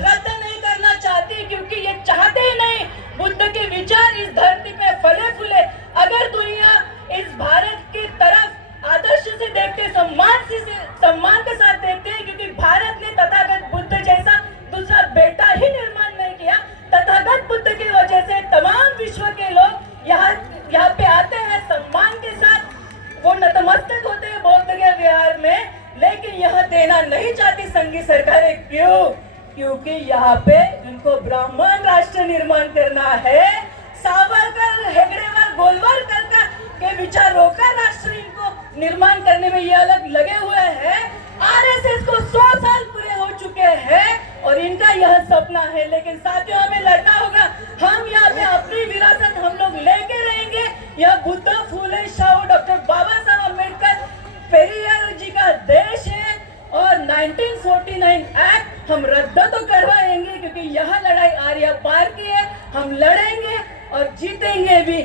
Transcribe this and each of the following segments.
रद्द नहीं करना चाहती, क्योंकि ये चाहते ही नहीं बुद्ध के विचार इस धरती पे फले फूले। अगर दुनिया इस भारत की तरफ आदर्श से देखते, सम्मान के साथ देखते हैं, क्योंकि भारत ने तथागत बुद्ध जैसा दूसरा बेटा ही निर्माण नहीं किया। तथागत बुद्ध की वजह से तमाम विश्व के लोग यहाँ पे आते हैं सम्मान के साथ, वो नतमस्तक होते हैं बौद्ध के विहार में। लेकिन यह देना नहीं चाहती संघीय सरकारें। क्यों? क्योंकि यहाँ पे इनको ब्राह्मण राष्ट्र निर्माण करना है। सावरकर, हेगड़ेवार, गोलवलकर के विचारों का राष्ट्र इनको निर्माण करने में ये अलग लगे हुए हैं। आरएसएस को 100 साल पूरे हो चुके हैं और इनका यह सपना है। लेकिन साथियों, हमें लड़ना होगा। हम यहाँ पे अपनी विरासत हम लोग लेके रहेंगे। यह बुद्ध, फूले, शाहू, डॉक्टर बाबा साहब अम्बेडकर, पेरियार जी का देश है और 1949 एक्ट हम रद्द तो करवाएंगे, क्योंकि यह लड़ाई आर्या पार की है। हम लड़ेंगे और जीतेंगे भी।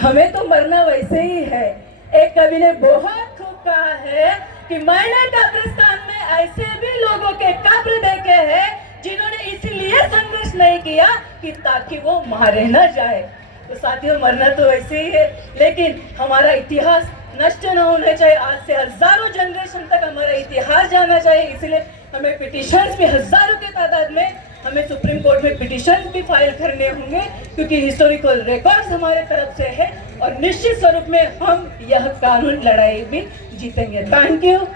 हमें तो मरना वैसे ही है। एक कवि ने बहुत खूब कहा है कि मैंने कब्रिस्तान में ऐसे भी लोगों के कब्र देखे हैं जिन्होंने इसलिए संघर्ष नहीं किया कि ताकि वो मारे न जाए। तो साथियों, मरना तो वैसे ही है, लेकिन हमारा इतिहास नष्ट न होना चाहिए। आज से हजारों जनरेशन तक हमारा इतिहास जाना चाहिए। इसलिए हमें पिटिशंस भी हजारों के तादाद में हमें सुप्रीम कोर्ट में पिटिशन भी फाइल करने होंगे, क्योंकि हिस्टोरिकल रिकॉर्ड्स हमारे तरफ से है और निश्चित स्वरूप में हम यह कानून लड़ाई भी जीतेंगे। Thank you.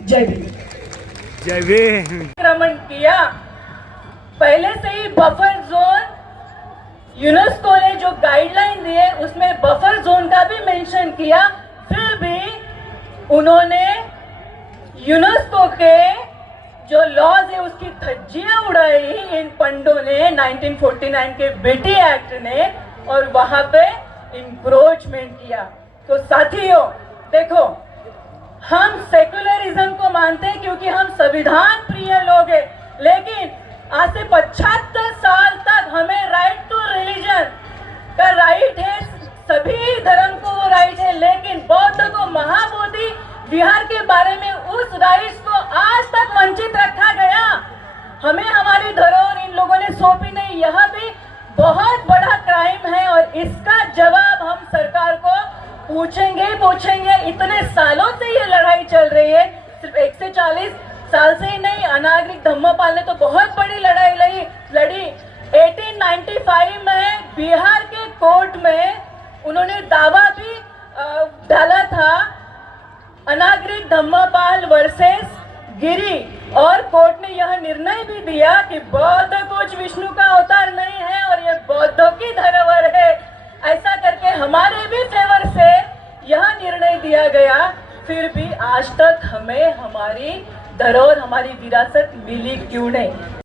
जय भीम। जय भीम। आक्रमण किया। पहले से ही बफर जोन, यूनेस्को ने जो गाइडलाइन दिए उसमें बफर जोन का भी मेंशन किया। फिर भी उन्होंने यूनेस्को के जो लॉज है उसकी धज्जियां उड़ाई इन पंडों ने 1949 के बेटी एक्ट ने, और वहां पे इंक्रोचमेंट किया। तो साथियों देखो, हम सेक्युलरिज्म को मानते हैं क्योंकि हम संविधान प्रिय लोग हैं, लेकिन आज से 75 साल तक हमें राइट टू रिलीजन का राइट है। सभी धर्म को वो राइट है, लेकिन बौद्ध को महाबोधि विहार के बारे में उस राइट्स को आज तक वंचित रखा गया। हमें हमारी धरोहर इन लोगों ने सौंपी नहीं। यह भी बहुत बड़ा क्राइम है और इसका जवाब हम सरकार को पूछेंगे। इतने सालों से ये लड़ाई चल रही है, सिर्फ 140 साल से ही नहीं। अनागरिक धम्मपाल ने तो बहुत बड़ी लड़ाई लड़ी। 1895 में बिहार के कोर्ट में उन्होंने दावा भी डाला था, अनागरिक धम्मपाल वर्सेस गिरी, और कोर्ट ने यह निर्णय भी दिया कि बौद्ध कुछ विष्णु का अवतार नहीं है और यह बौद्धों की धरोहर है। ऐसा करके हमारे भी फेवर से यह निर्णय दिया गया। फिर भी आज तक हमें हमारी धरोहर, हमारी विरासत मिली क्यों नहीं?